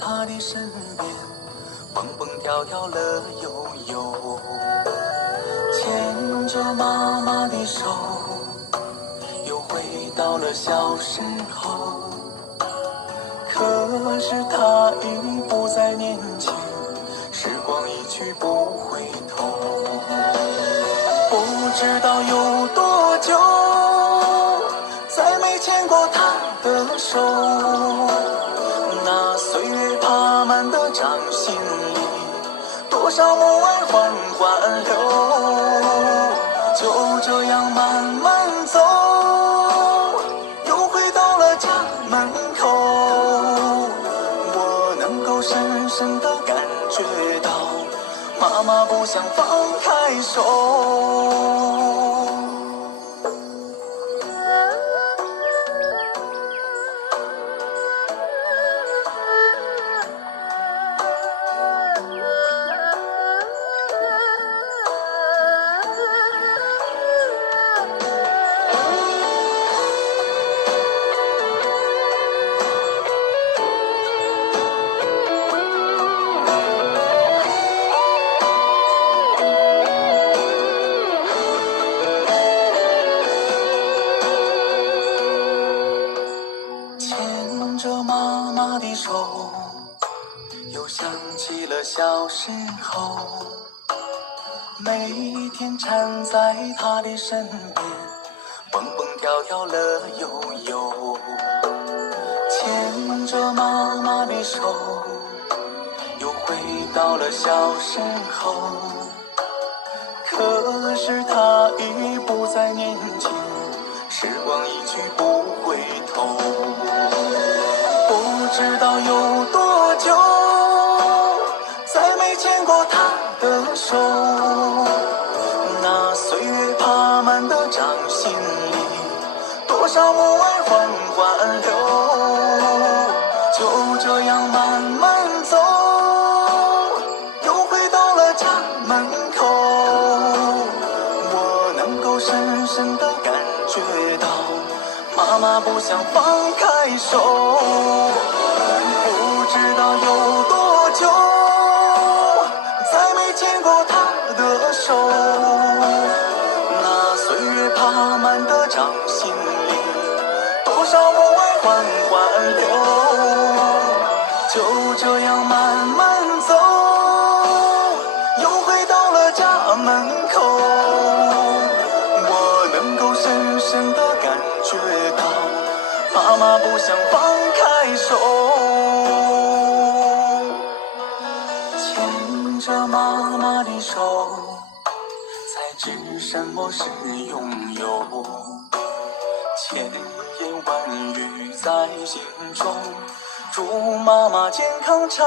她的身边，蹦蹦跳跳乐悠悠，牵着妈妈的手，又回到了小时候。可是她已不再年轻，时光一去不回头。不知道有多久，再没牵过她的手。那岁月爬满的掌心里，多少母爱缓缓流。就这样慢慢走，又回到了家门口。我能够深深地感觉到，妈妈不想放开手。牵着妈妈的手，又想起了小时候，每一天缠在她的身边，蹦蹦跳跳乐悠悠。牵着妈妈的手，又回到了小时候。可是她已不再年轻，时光一去不回头。不知道有多久，再没牵过她的手。那岁月爬满的掌心里，多少母爱缓缓流。就这样慢慢走，又回到了家门口。我能够深深地感觉到，妈妈不想放开手。不知道有多久，再没牵过她的手。那岁月爬满的掌心里，多少母爱缓缓流。就这样慢慢走，又回到了家门口。我能够深深地感觉到，妈妈不想放开手。牵着妈妈的手，才知什么是拥有。千言万语在心中，祝妈妈健康长